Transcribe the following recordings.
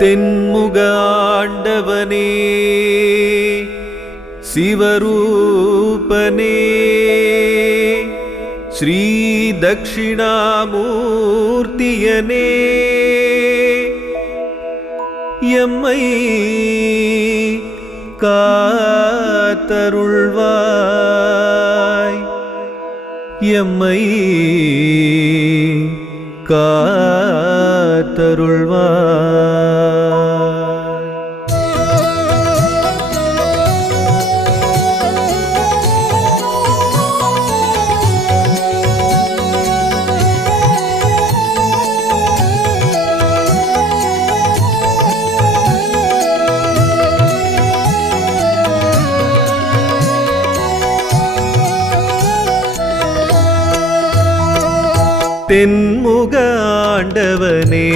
தென்முக ஆண்டவனே சிவரூபனே ஸ்ரீ தட்சிணாமூர்த்தியனே எம்மை காத்தருள்வாய் எம்மை காத்தருள்வாய். தென்முக ஆண்டவனே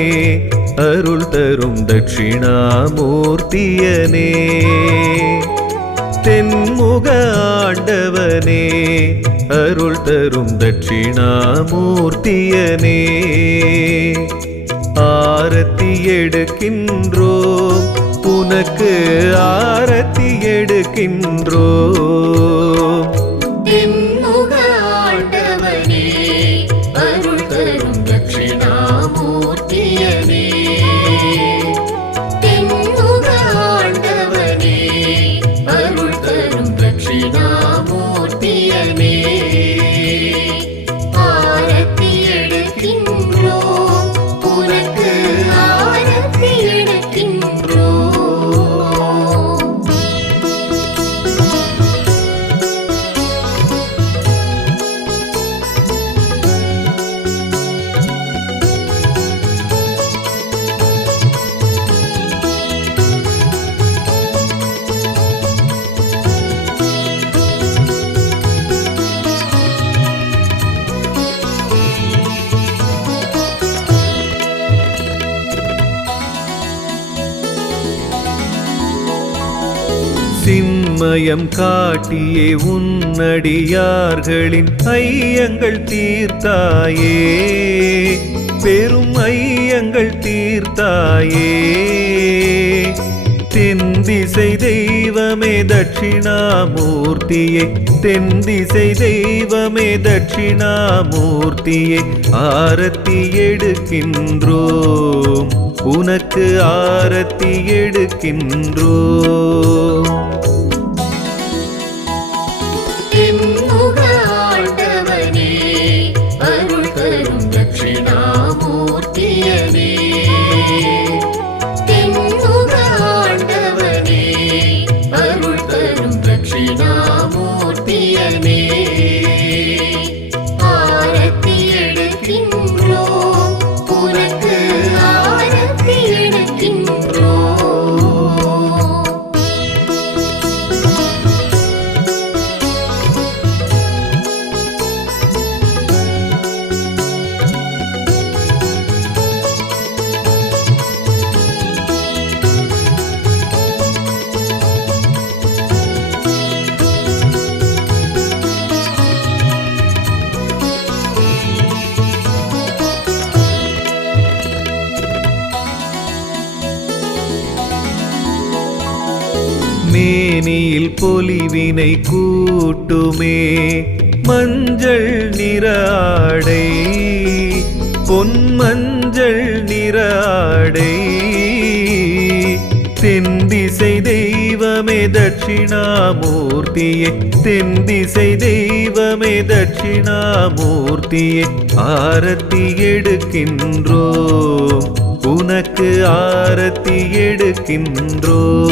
அருள் தரும் தட்சிணாமூர்த்தியனே தென்முக ஆண்டவனே அருள் தரும் தட்சிணாமூர்த்தியனே ஆரத்தி எடுக்கின்றோம் உனக்கு ஆரத்தி எடுக்கின்றோம். சின்மயம் காட்டியே உன்னடியார்களின் ஐயங்கள் தீர்த்தாயே பெரும் ஐயங்கள் தீர்த்தாயே. தென்திசை தெய்வமே தட்சிணாமூர்த்தியே தென்திசை தெய்வமே தட்சிணாமூர்த்தியே ஆரத்தி எடுக்கின்றோம் உனக்கு ஆரத்தி எடுக்கின்றோம். மேனியில் பொலிவினை கூட்டுமே மஞ்சள் நிற ஆடை பொன்மஞ்சள் நிற ஆடை. தென்திசை தெய்வமே தட்சிணாமூர்த்தியே தென்திசை தெய்வமே தட்சிணாமூர்த்தியே ஆரத்தி எடுக்கின்றோம் உனக்கு ஆரத்தி எடுக்கின்றோம்.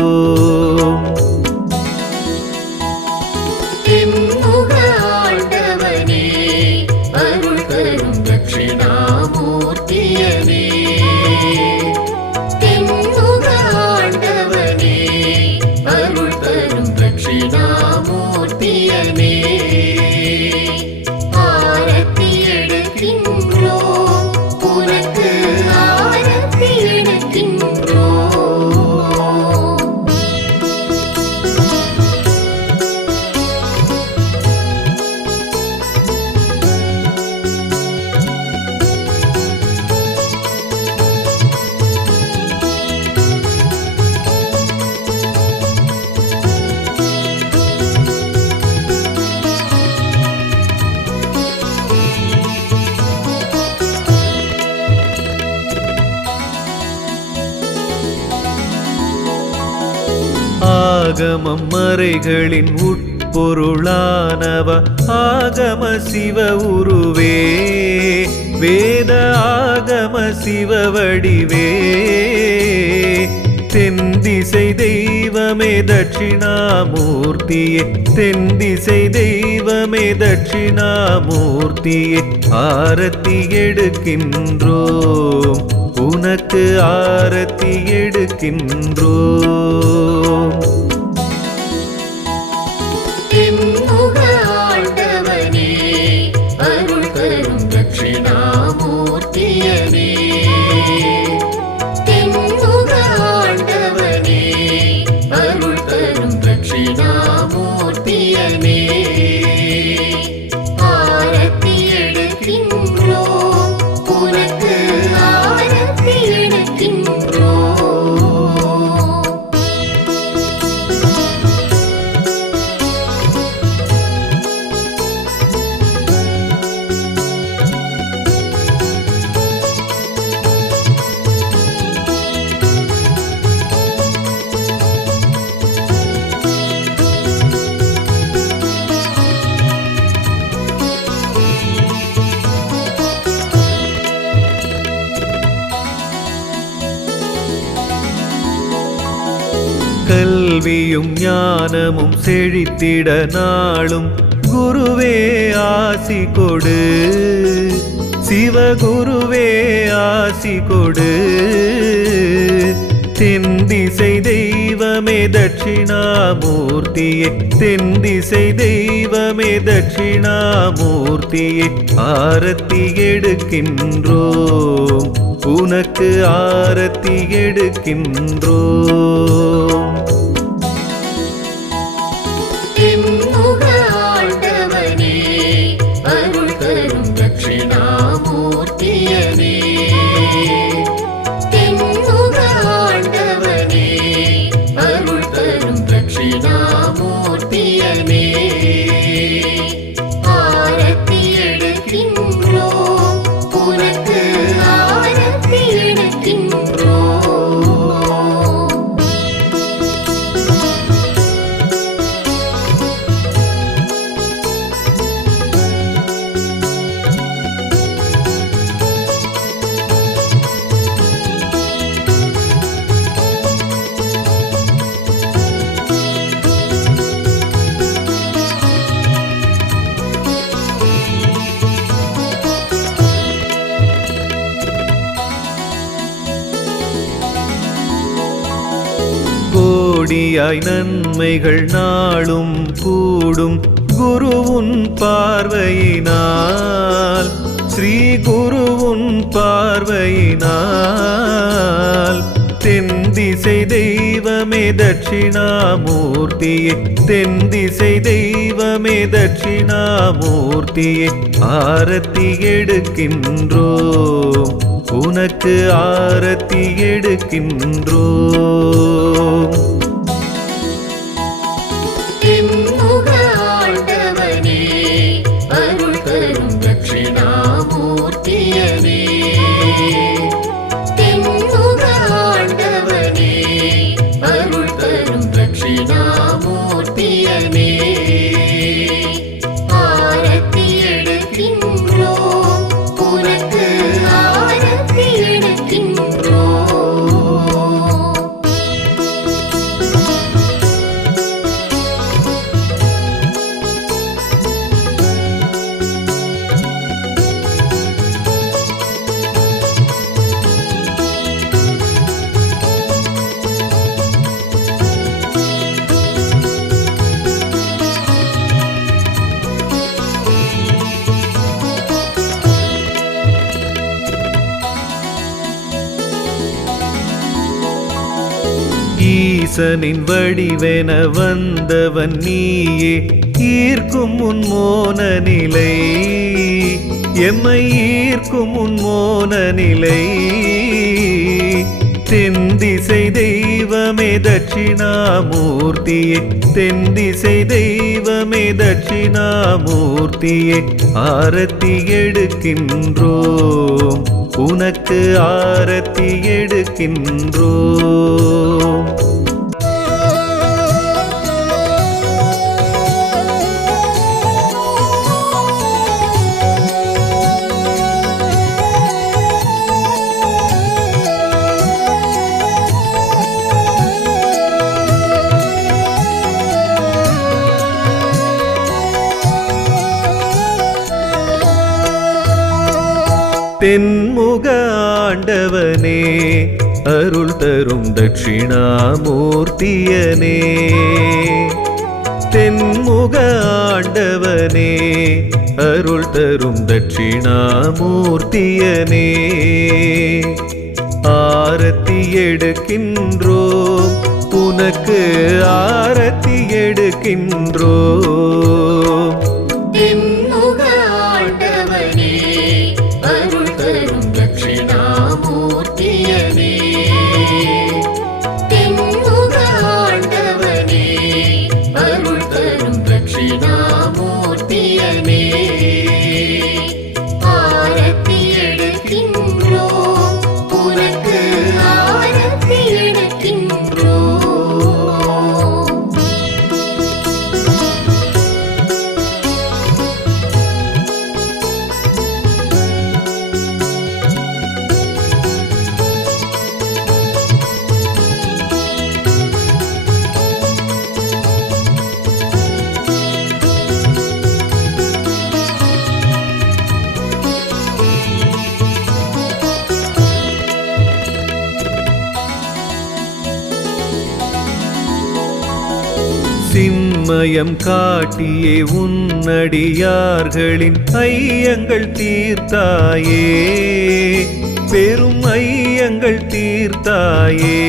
ஆகமம் மறைகளின் உட்பொருளானவ ஆகம சிவ உருவே வேத ஆகம சிவ வடிவே தென்திசை தெய்வமே தட்சிணாமூர்த்தியே தென்திசை தெய்வமே தட்சிணாமூர்த்தியே ஆரத்தி எடுக்கின்றோம் உனக்கு ஆரத்தி எடுக்கின்றோம். ஆண்டவனே அருள் தரும் தட்சிணாமூர்த்தியனே ஆண்டவனே அருள் தரும் தட்சிணாமூர்த்தியனே ஆரத்தி எடுக்கின்றோம் உனக்கு ஆரத்தி எடுக்கின்றோம். கல்வியும் ஞானமும் செழித்திட நாளும் குருவே ஆசி கொடு சிவகுருவே ஆசி கொடு தென்திசை தெய்வமே தட்சிணாமூர்த்தியே தென்திசை தெய்வமே தட்சிணாமூர்த்தியே ஆரத்தி எடுக்கின்றோம் உனக்கு ஆரத்தி எடுக்கின்றோம். ஆண்டவனே அருள் தரும் தட்சிணாமூர்த்தியனே ஆண்டவனே அருள் தரும் தட்சிணாமூர்த்தியனே ஆரத்தி எடுக்கின்றோம் உனக்கு ஆரத்தி எடுக்கின்றோம். கோடியாய் நன்மைகள் நாளும் கூடும் குருவுன் பார்வையினால் ஸ்ரீ குருவுன் பார்வையினால் தென்திசை தெய்வமே தட்சிணாமூர்த்தியே தென்திசை தெய்வமே தட்சிணாமூர்த்தியே ஆரத்தி எடுக்கின்றோம் உனக்கு ஆரத்தி எடுக்கின்றோம். ஆண்டவனே அருள் தரும் தட்சிணாமூர்த்தியனே ஆண்டவனே அருள் தரும் தட்சிணாமூர்த்தியனே ஆரத்தி எடுக்கின்றோம் உனக்கு ஆரத்தி எடுக்கின்றோம். ஈசனின் வடிவென வந்தவன் நீயே ஈர்க்கும் உன் மோன நிலை எம்மை ஈர்க்கும் உன் மோன நிலை தென்திசை தெய்வமே தட்சிணாமூர்த்தியே தென்திசை தெய்வமே தட்சிணாமூர்த்தியே ஆரத்தி எடுக்கின்றோம் உனக்கு ஆரத்தி எடுக்கின்றோம். தென்முக ஆண்டவனே அருள் தரும் தட்சிணாமூர்த்தியனே தென்முக ஆண்டவனே அருள் தரும் தட்சிணாமூர்த்தியனே ஆரத்தி எடுக்கின்றோம் உனக்கு ஆரத்தி எடுக்கின்றோம் தென்முக ஆண்டவனே அருள் தரும் தட்சிணாமூர்த்தியனே தென்முக ஆண்டவனே அருள் தரும் தட்சிணாமூர்த்தியனே ஆரத்தி எடுக்கின்றோம் உனக்கு ஆரத்தி எடுக்கின்றோம் சின்மயம் காட்டியே உன்னடியார்களின் ஐயங்கள் தீர்த்தாயே பெரும் ஐயங்கள் தீர்த்தாயே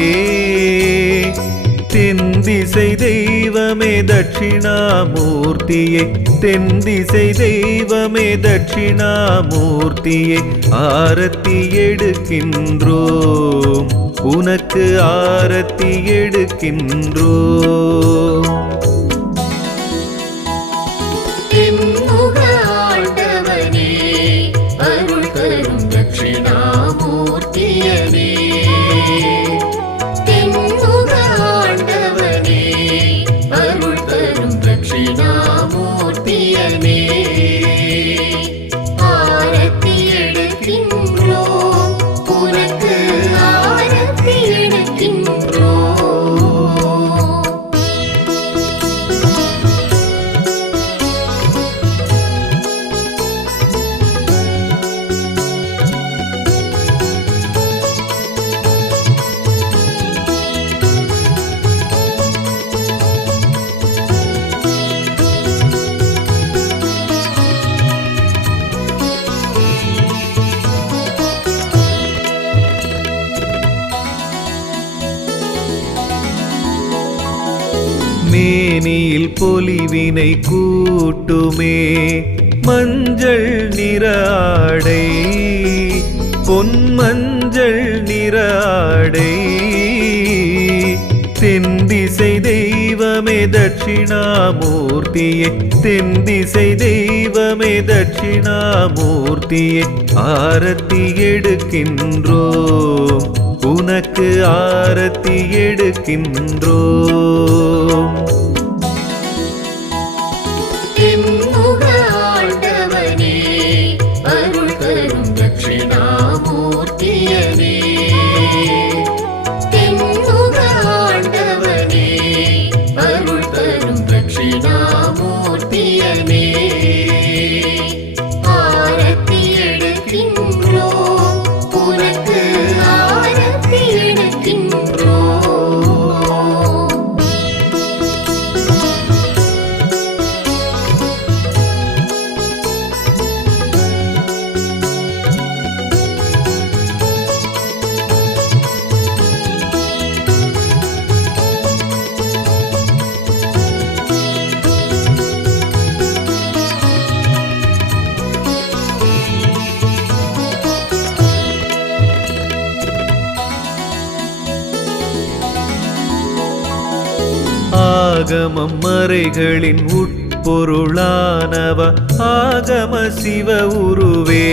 தென்திசை தெய்வமே தட்சிணாமூர்த்தியே தென்திசை தெய்வமே தட்சிணாமூர்த்தியே ஆரத்தி எடுக்கின்றோம் உனக்கு ஆரத்தி எடுக்கின்றோம் தென்முக ஆண்டவனே அருள் தரும் தட்சிணாமூர்த்தியனே தென்முக ஆண்டவனே அருள் தரும் தட்சிணாமூர்த்தியனே ஆரத்தி எடுக்கின்றோம் உனக்கு ஆரத்தி எடுக்கின்றோம் மேனியில் பொலிவினை கூட்டுமே மஞ்சள் நிற ஆடை பொன்மஞ்சள் நிற ஆடை தென்திசை தெய்வமே தட்சிணாமூர்த்தியே தென்திசை தெய்வமே தட்சிணாமூர்த்தியே ஆரத்தி எடுக்கின்றோம் உனக்கு ஆரத்தி எடுக்கின்றோம் தென்முக ஆண்டவனே அருள் தரும் தட்சிணாமூர்த்தியனே தென்முக ஆண்டவனே அருள் தரும் தட்சிணாமூர்த்தியனே ஆரத்தி எடுக்கின்றோம் உனக்கு ஆரத்தி எடுக்கின்றோம் ஆகமம் மறைகளின் உட்பொருளானவ ஆகம சிவ உருவே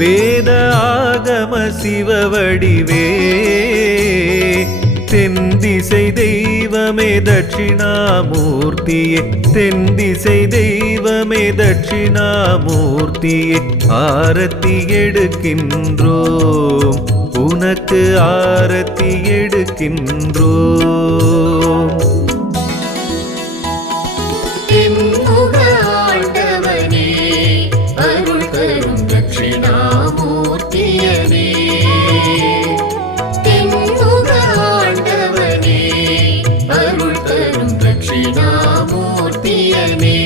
வேத ஆகம சிவ வடிவே தென்திசை தெய்வமே தட்சிணாமூர்த்தியே தென்திசை தெய்வமே தட்சிணாமூர்த்தியே ஆரத்தி எடுக்கின்றோம் உனக்கு ஆரத்தி எடுக்கின்றோம் தென்முக ஆண்டவனே அருள் தரும் தட்சிணாமூர்த்தியனே தட்சிணாமூர்த்தியனே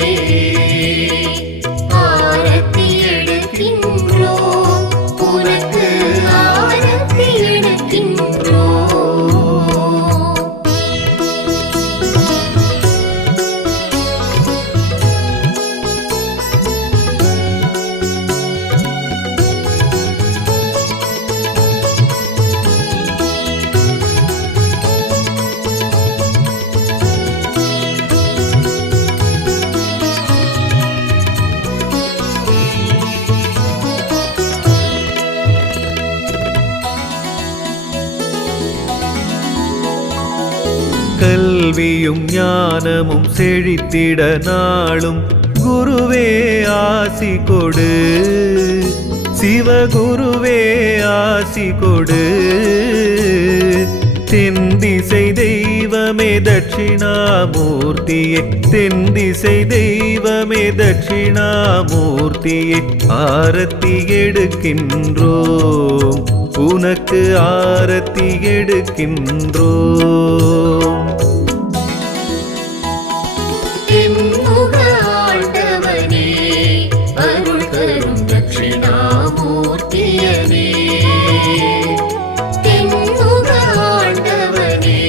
ஆரத்தி எடுக்கின்றோம் உனக்கு ஆரத்தி எடுக்கின்றோம். கல்வியும் ஞானமும் செழித்திட நாளும் குருவே ஆசி கொடு, சிவகுருவே ஆசி கொடு. தென்திசை தெய்வமே தட்சிணாமூர்த்தியே, தென்திசை தெய்வமே தட்சிணாமூர்த்தியே, ஆரத்தி எடுக்கின்றோம் உனக்கு ஆரத்தி எடுக்கின்றோம். தென்முக ஆண்டவனே அருள் தரும் தட்சிணாமூர்த்தியனே தென்முக ஆண்டவனே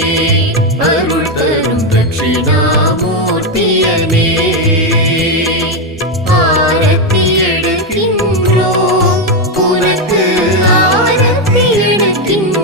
அருள் தரும் தட்சிணாமூர்த்தியனே ஆரத்தி எடுக்கின்றோம் உனக்கு ஆரத்தி எடுக்கின்றோம்.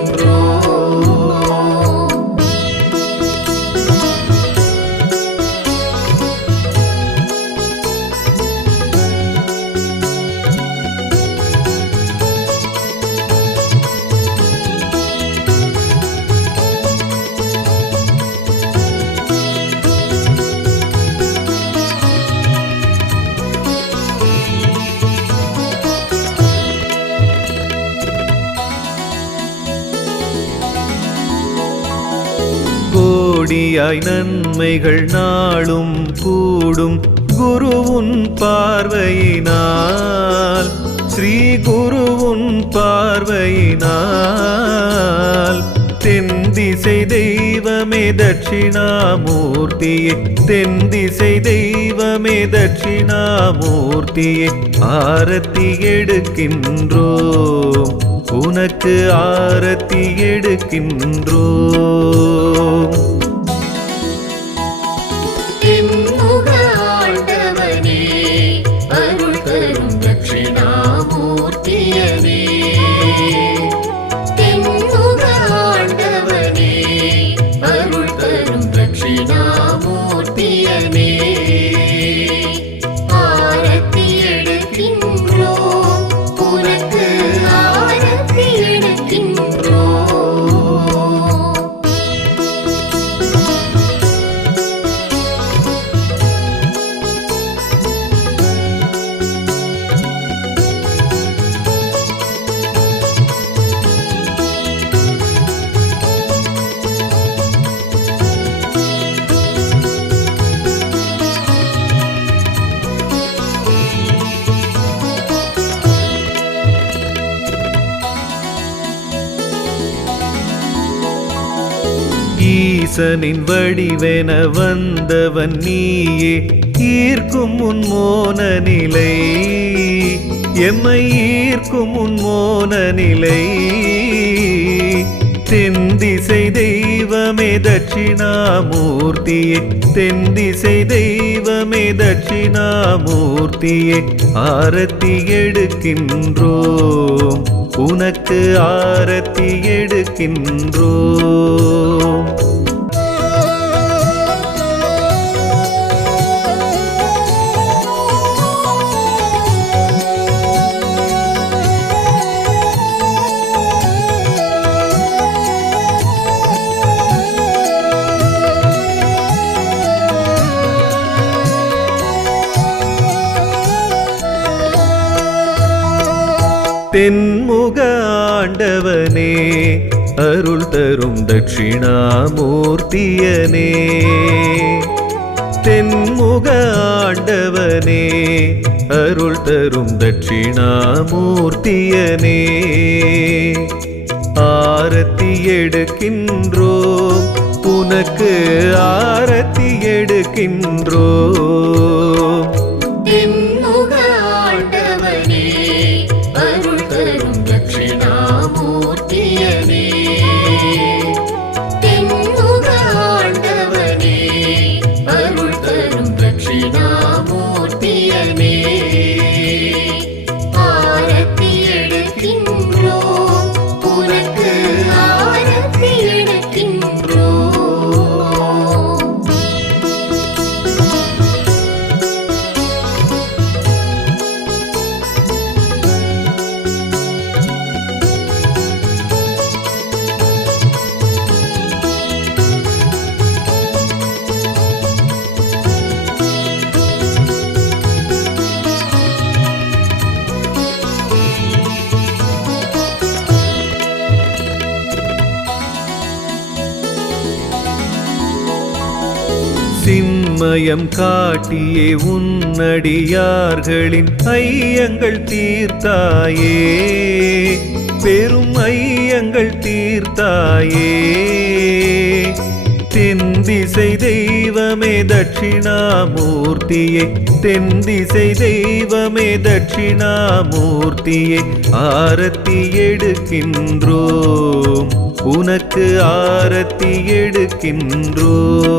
கோடியாய் நன்மைகள் நாளும் கூடும் குருவுன் பார்வையினால், ஸ்ரீ குருவுன் பார்வையினால். தென்திசை தெய்வமே தட்சிணாமூர்த்தியே, தென்திசை தெய்வமே தட்சிணாமூர்த்தியே, ஆரத்தி எடுக்கின்றோம் உனக்கு ஆரத்தி எடுக்கின்றோம். தென்முக ஆண்டவனே அருள் தரும் தட்சிணாமூர்த்தியனே தென்முக ஆண்டவனே அருள் தரும் தட்சிணாமூர்த்தியனே ஆரத்தி எடுக்கின்றோம் உனக்கு ஆரத்தி எடுக்கின்றோம். ஈசனின் வடிவென வந்தவன் நீயே, ஈர்க்கும் உன் மோன நிலை, எம்மை ஈர்க்கும் உன் மோன நிலை. தென்திசை தெய்வமே தட்சிணாமூர்த்தியே, தென்திசை தெய்வமே தட்சிணாமூர்த்தியே, ஆரத்தி எடுக்கின்றோம் உனக்கு ஆரத்தி எடுக்கின்றோம். தென்முக ஆண்டவனே அருள் தரும் தட்சிணாமூர்த்தியனே, தென்முக ஆண்டவனே அருள் தரும் தட்சிணாமூர்த்தியனே, ஆரத்தி எடுக்கின்றோம் உனக்கு ஆரத்தி எடுக்கின்றோம். தென்முக ஆண்டவனே அருள் தரும் தட்சிணாமூர்த்தியனே. தென்முக ஆண்டவனே அருள் தரும் தட்சிணாமூர்த்தியனே. ஆரத்தி எடுக்கின்றோம் உனக்கு ஆரத்தி எடுக்கின்றோம். சின்மயம் காட்டியே உன்னடியார்களின் ஐயங்கள் தீர்த்தாயே, பெரும் ஐயங்கள் தீர்த்தாயே. தென்திசை தெய்வமே தட்சிணாமூர்த்தியே, தென்திசை தெய்வமே தட்சிணாமூர்த்தியே. ஆரத்தி எடுக்கின்றோம் உனக்கு ஆரத்தி எடுக்கின்றோம்.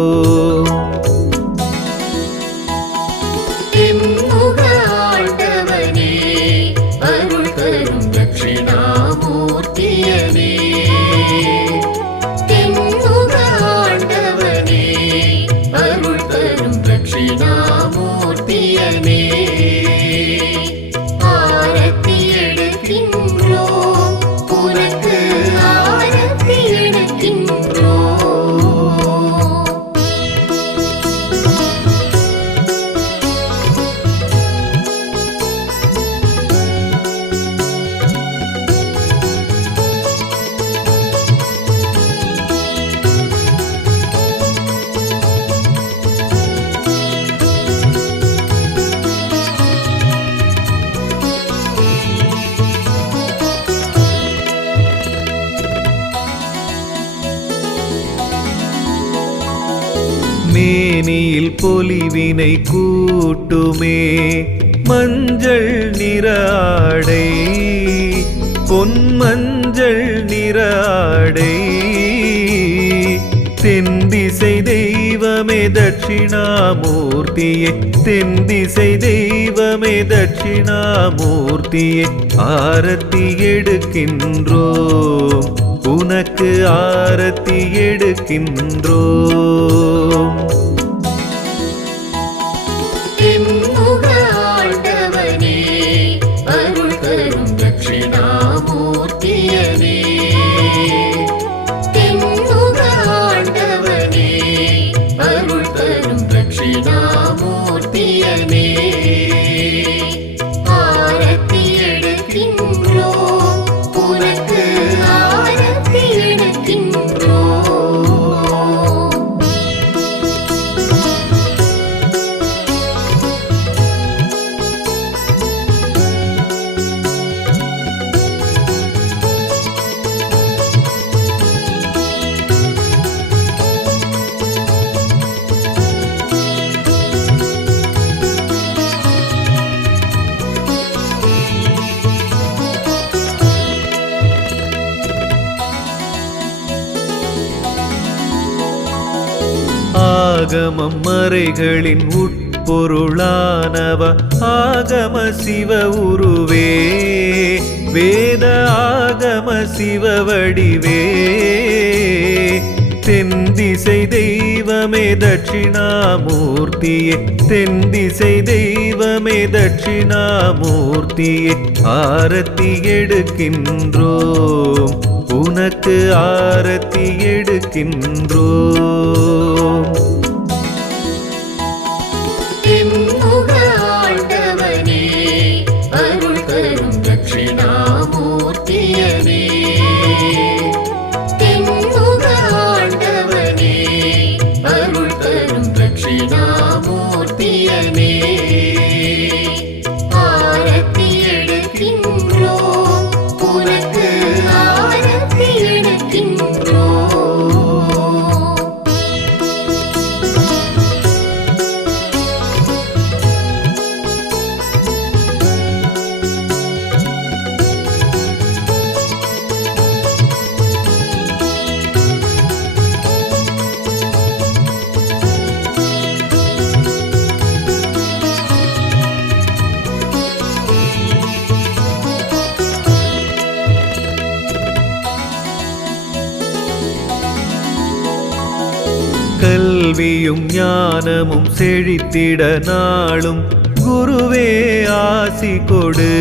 தென்முக ஆண்டவனே அருள் தரும் தட்சிணாமூர்த்தியனே. தென்முக ஆண்டவனே அருள் தரும் தட்சிணாமூர்த்தியனே. ஆரத்தி எடுக்கின்றோம் உனக்கு ஆரத்தி எடுக்கின்றோம். மேனியில் பொலிவினை கூட்டுமே மஞ்சள் நிற ஆடை, பொன்மஞ்சள் நிற ஆடை. தென்திசை தெய்வமே தட்சிணாமூர்த்தியே, தென்திசை தெய்வமே தட்சிணாமூர்த்தியே. ஆரத்தி எடுக்கின்றோம் உனக்கு ஆரத்தி எடுக்கின்றோம். தென்முக ஆண்டவனே அருள் தரும் தட்சிணாமூர்த்தியனே. தென்முக ஆண்டவனே அருள் தரும் தட்சிணாமூர்த்தியனே. ஆரத்தி எடுக்கின்றோம் உனக்கு ஆரத்தி எடுக்கின்றோம். ஆகமம் மறைகளின் உட்பொருளானவ ஆகம சிவ உருவே, வேத ஆகம சிவ வடிவே. தென்திசை தெய்வமே தட்சிணாமூர்த்தியே, தென்திசை தெய்வமே தட்சிணாமூர்த்தியே. ஆரத்தி எடுக்கின்றோம் உனக்கு ஆரத்தி எடுக்கின்றோம். தென்முக ஆண்டவனே அருள் தரும் தட்சிணாமூர்த்தியனே. தென்முக ஆண்டவனே அருள் தரும் தட்சிணாமூர்த்தியனே. ஆரத்தி எடுக்கின்றோம் உனக்கு ஆரத்தி எடுக்கின்றோம். கல்வியும் ஞானமும் செழித்திட நாளும் குருவே ஆசி கொடு,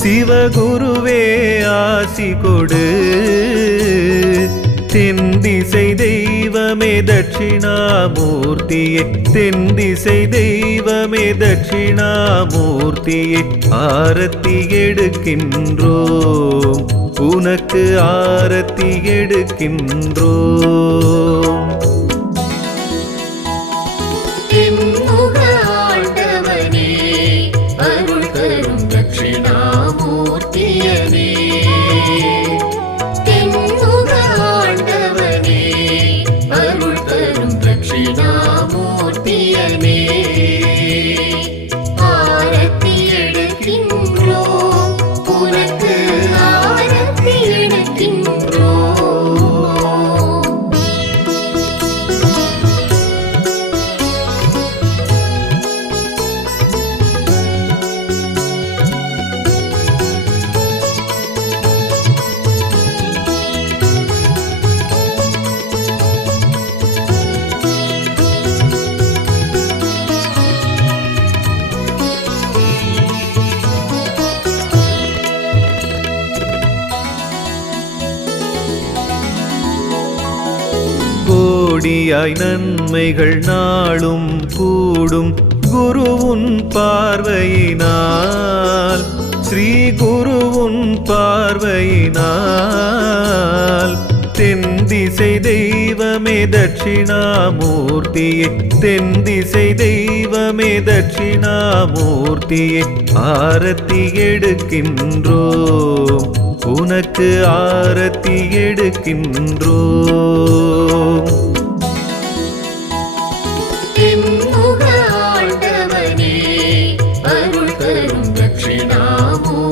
சிவகுருவே ஆசி கொடு. தென்திசை தெய்வமே தட்சிணாமூர்த்தியே, தென்திசை தெய்வமே தட்சிணாமூர்த்தியே, ஆரத்தி எடுக்கின்றோம், உனக்கு ஆரத்தி எடுக்கின்றோம். தென்முக ஆண்டவனே, அருள் தரும் தட்சிணாமூர்த்தியனே. தென்முக ஆண்டவனே, அருள் தரும் தட்சிணாமூர்த்தியனே. ஆரத்தி எடுக்கின்றோம், உனக்கு ஆரத்தி எடுக்கின்றோம். கோடியாய் நன்மைகள் நாளும் கூடும் குருவுன் பார்வையினால், ஸ்ரீ குருவுன் பார்வையினால். தென்திசை தெய்வமே தட்சிணாமூர்த்தியே, தென்திசை தெய்வமே தட்சிணாமூர்த்தியே, ஆரத்தி எடுக்கின்றோம், உனக்கு ஆரத்தி எடுக்கின்றோம். தென்முக ஆண்டவனே, அருள் தரும் தட்சிணாமூர்த்தியனே.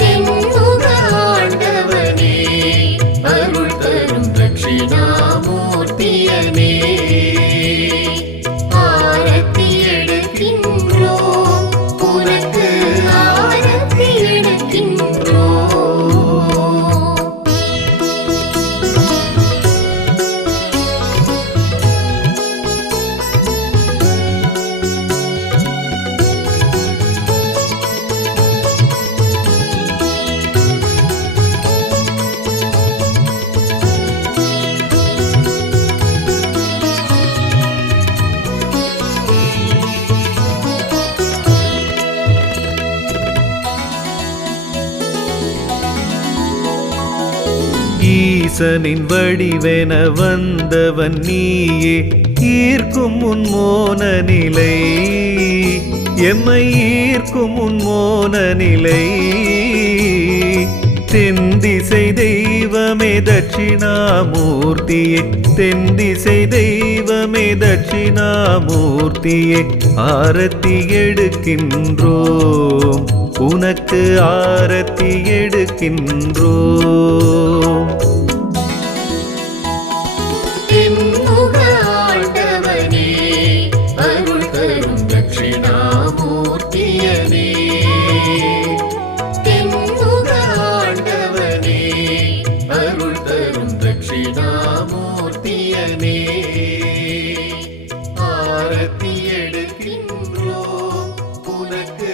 தென்முக ஆண்டவனே, அருள் தரும் தட்சிணாமூர்த்தியனே. ஆரத்தி எடுக்கின்றோம், உனக்கு ஆரத்தி எடுக்கின்றோம். ஈசனின் வடிவென வந்தவன் நீயே, ஈர்க்கும் உன் மோன நிலை, எம்மை ஈர்க்கும் உன் மோன நிலை. தென்திசை தெய்வமே தட்சிணாமூர்த்தியே, தென்திசை தெய்வமே தட்சிணாமூர்த்தியே, ஆரத்தி எடுக்கின்றோம், உனக்கு ஆரத்தி எடுக்கின்றோம். தென்முக ஆண்டவனே, அருள் தரும் தட்சிணாமூர்த்தியனே. தென்முக ஆண்டவனே, அருள் தரும் தட்சிணாமூர்த்தியனே. ஆரத்தி எடுக்கின்றோம், உனக்கு